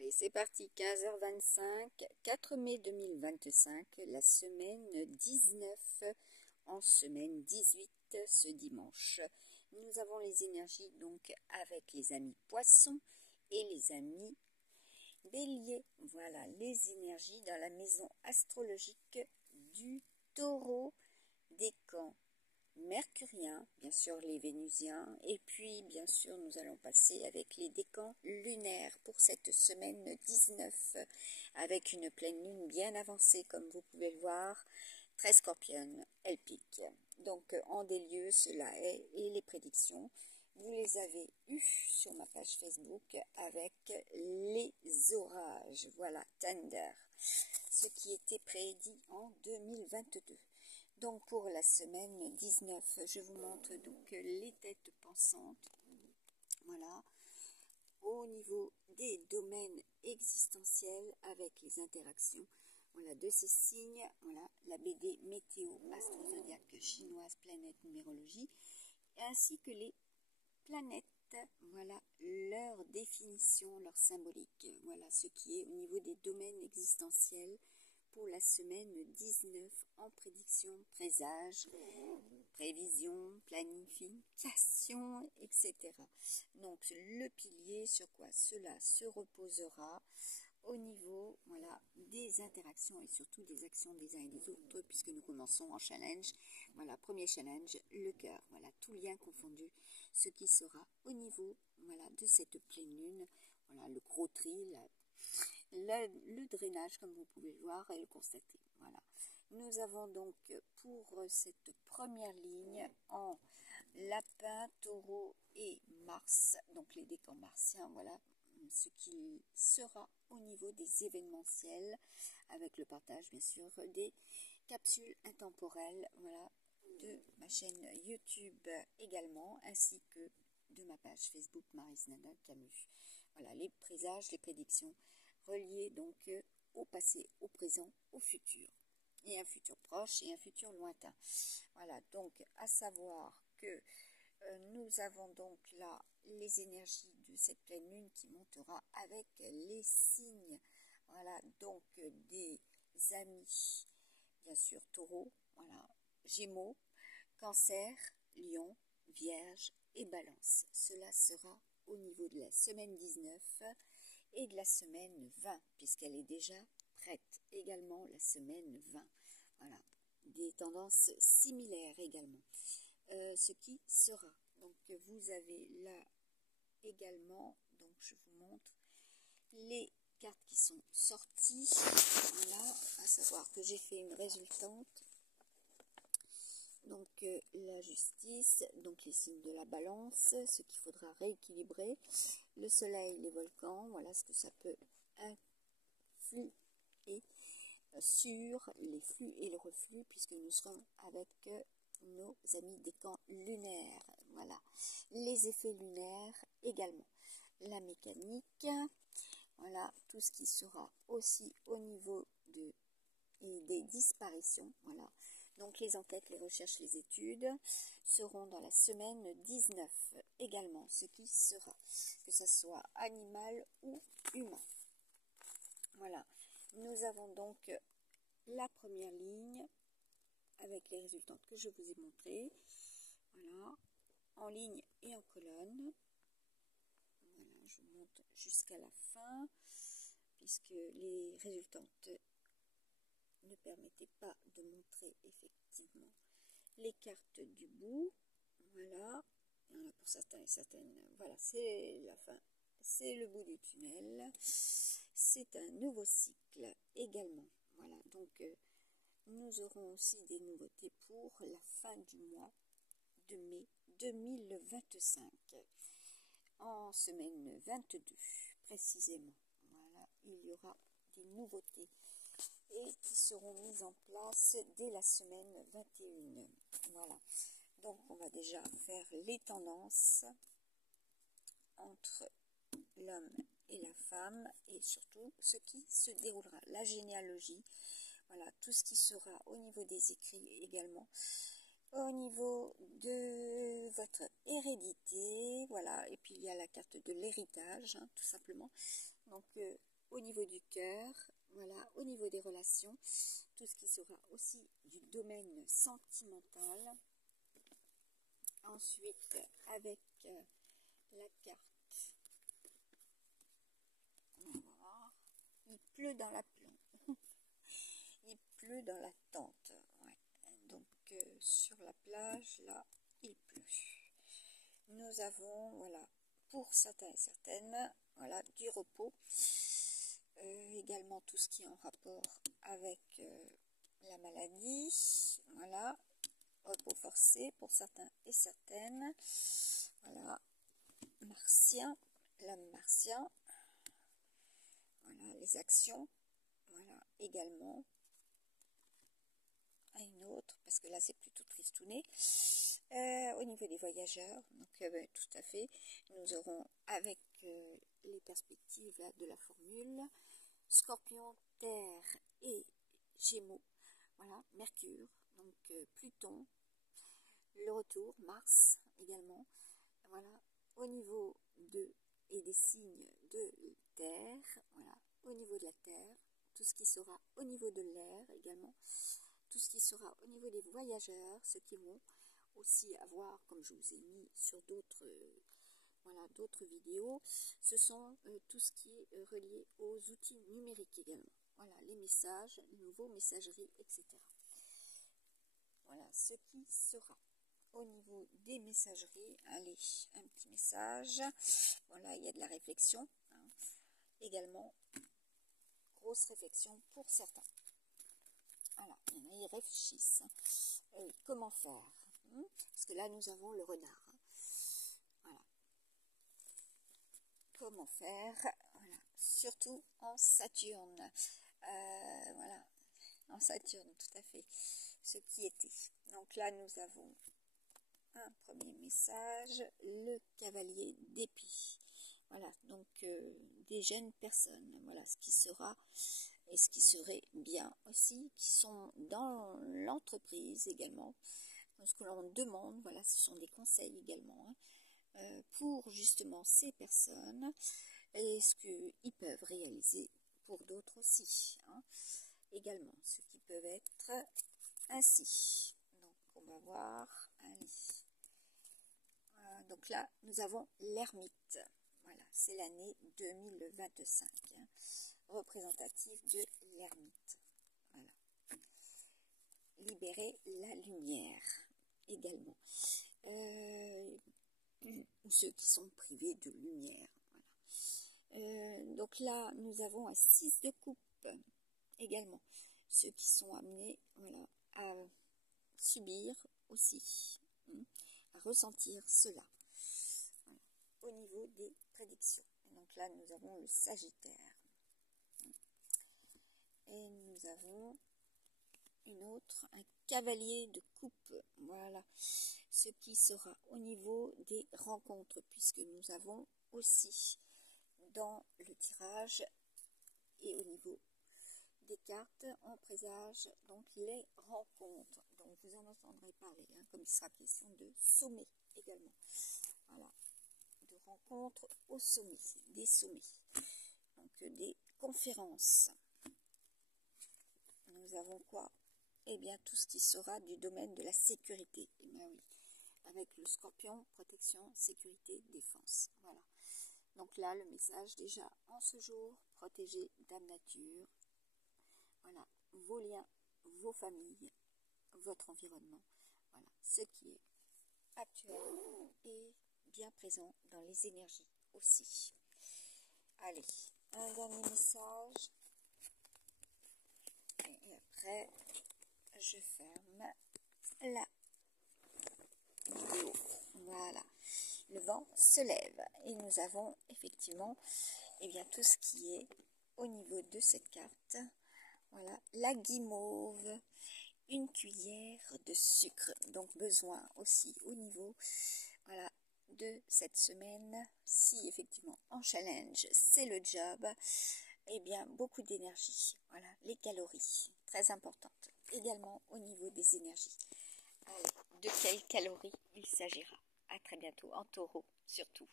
Allez, c'est parti, 15h25, 4 mai 2025, la semaine 19, en semaine 18, ce dimanche. Nous avons les énergies donc avec les amis poissons et les amis béliers. Voilà, les énergies dans la maison astrologique du taureau, des camps mercuriens, bien sûr les vénusiens, et puis bien sûr nous allons passer avec les décans lunaires pour cette semaine 19, avec une pleine lune bien avancée comme vous pouvez le voir, très scorpionne, elle pique. Donc en des lieux cela est, et les prédictions, vous les avez eues sur ma page Facebook avec les orages, voilà, Thunder, ce qui était prédit en 2022. Donc pour la semaine 19, je vous montre donc les têtes pensantes, voilà, au niveau des domaines existentiels avec les interactions, voilà, de ces signes, voilà, la BD météo astro-zodiaque chinoise planète numérologie, ainsi que les planètes, voilà, leur définition, leur symbolique, voilà ce qui est au niveau des domaines existentiels pour la semaine 19 en prédiction, présage, prévision, planification, etc. Donc le pilier sur quoi cela se reposera au niveau, voilà, des interactions et surtout des actions des uns et des autres, puisque nous commençons en challenge. Voilà, premier challenge, le cœur, voilà, tout lien confondu, ce qui sera au niveau, voilà, de cette pleine lune, voilà, le gros tri, le drainage, comme vous pouvez le voir et le constater. Voilà. Nous avons donc pour cette première ligne en lapin, taureau et Mars, donc les décans martiens, voilà, ce qui sera au niveau des événementiels, avec le partage bien sûr des capsules intemporelles, voilà, de ma chaîne YouTube également, ainsi que de ma page Facebook Maryse Nada Camus. Voilà, les présages, les prédictions reliées donc au passé, au présent, au futur, et un futur proche et un futur lointain. Voilà, donc à savoir que nous avons donc là les énergies de cette pleine lune qui montera avec les signes, voilà, donc des amis, bien sûr taureau, voilà, gémeaux, cancer, lion, vierge et balance. Cela sera au niveau de la semaine 19 et de la semaine 20, puisqu'elle est déjà prête. Également la semaine 20. Voilà, des tendances similaires également. Ce qui sera. Donc vous avez là également, donc je vous montre les cartes qui sont sorties. Voilà, à savoir que j'ai fait une résultante. Donc la justice, donc les signes de la balance, ce qu'il faudra rééquilibrer, le soleil, les volcans, voilà ce que ça peut influer sur les flux et le reflux, puisque nous serons avec nos amis des camps lunaires, voilà, les effets lunaires également, la mécanique, voilà, tout ce qui sera aussi au niveau des disparitions, voilà. Donc les enquêtes, les recherches, les études seront dans la semaine 19 également, ce qui sera, que ce soit animal ou humain. Voilà, nous avons donc la première ligne avec les résultats que je vous ai montrés. Voilà, en ligne et en colonne. Voilà, je vous montre jusqu'à la fin, puisque les résultats ne permettaient pas de montrer effectivement les cartes du bout. Voilà, il y en a pour certains et certaines. Voilà, c'est la fin, c'est le bout du tunnel. C'est un nouveau cycle également. Voilà, donc nous aurons aussi des nouveautés pour la fin du mois de mai 2025. En semaine 22, précisément. Voilà, il y aura des nouveautés et qui seront mises en place dès la semaine 21. Voilà, donc on va déjà faire les tendances entre l'homme et la femme et surtout ce qui se déroulera, la généalogie, voilà, tout ce qui sera au niveau des écrits également, au niveau de votre hérédité, voilà, et puis il y a la carte de l'héritage, hein, tout simplement. Donc au niveau du cœur, voilà, au niveau des relations, tout ce qui sera aussi du domaine sentimental. Ensuite, avec la carte, on va voir, il pleut dans la plante. Il pleut dans la tente. Ouais. Donc sur la plage, là, il pleut. Nous avons, voilà, pour certains et certaines, voilà, du repos. Également tout ce qui est en rapport avec la maladie. Voilà, repos forcé pour certains et certaines. Voilà, martien, l'homme martien. Voilà, les actions. Voilà, également. À une autre, parce que là c'est plutôt tristouné. Au niveau des voyageurs, donc tout à fait, nous aurons avec les perspectives là, de la formule, Scorpion, Terre et Gémeaux, voilà, Mercure, donc Pluton, le retour, Mars également, voilà, au niveau et des signes de Terre, voilà, au niveau de la Terre, tout ce qui sera au niveau de l'air également, tout ce qui sera au niveau des voyageurs, ceux qui vont aussi avoir, comme je vous ai mis sur d'autres voilà, d'autres vidéos, ce sont tout ce qui est relié aux outils numériques également. Voilà, les messages, les nouveaux messageries, etc. Voilà, ce qui sera au niveau des messageries. Allez, un petit message. Voilà, il y a de la réflexion. Hein. Également, grosse réflexion pour certains. Voilà, il y en a, ils réfléchissent. Comment faire? Parce que là, nous avons le renard. Voilà. Comment faire? Voilà. Surtout en Saturne. Voilà. En Saturne, tout à fait. Ce qui était. Donc là, nous avons un premier message. Le cavalier d'épée. Voilà. Donc, des jeunes personnes. Voilà ce qui sera et ce qui serait bien aussi, qui sont dans l'entreprise également. Ce que l'on demande, voilà, ce sont des conseils également pour justement ces personnes et ce qu'ils peuvent réaliser pour d'autres aussi. Hein. Également, ce qui peuvent être ainsi. Donc, on va voir. Allez. Donc là, nous avons l'ermite. Voilà, c'est l'année 2025. Hein, représentative de l'ermite. Voilà. Libérer la lumière également. Ceux qui sont privés de lumière. Voilà. Donc là, nous avons un 6 de coupe également. Ceux qui sont amenés voilà, à subir aussi, à ressentir cela. Voilà. Au niveau des prédictions. Et donc là, nous avons le Sagittaire. Et nous avons une autre, un cavalier de coupe. Voilà. Ce qui sera au niveau des rencontres, puisque nous avons aussi dans le tirage et au niveau des cartes, on présage donc les rencontres. Donc vous en entendrez parler, hein, comme il sera question de sommet également. Voilà, de rencontres au sommet, des sommets, donc des conférences. Nous avons quoi? Eh bien tout ce qui sera du domaine de la sécurité. Eh bien oui, avec le scorpion, protection, sécurité, défense. Voilà. Donc là, le message déjà en ce jour, protégez Dame Nature. Voilà, vos liens, vos familles, votre environnement. Voilà, ce qui est actuel et bien présent dans les énergies aussi. Allez, un dernier message. Et après, je ferme la vidéo. Voilà. Le vent se lève et nous avons effectivement bien, tout ce qui est au niveau de cette carte. Voilà, la guimauve, une cuillère de sucre. Donc besoin aussi au niveau voilà, de cette semaine, si effectivement en challenge c'est le job, bien beaucoup d'énergie. Voilà, les calories, très importantes. Également au niveau des énergies. Alors, de quelles calories il s'agira? À très bientôt, en taureau surtout.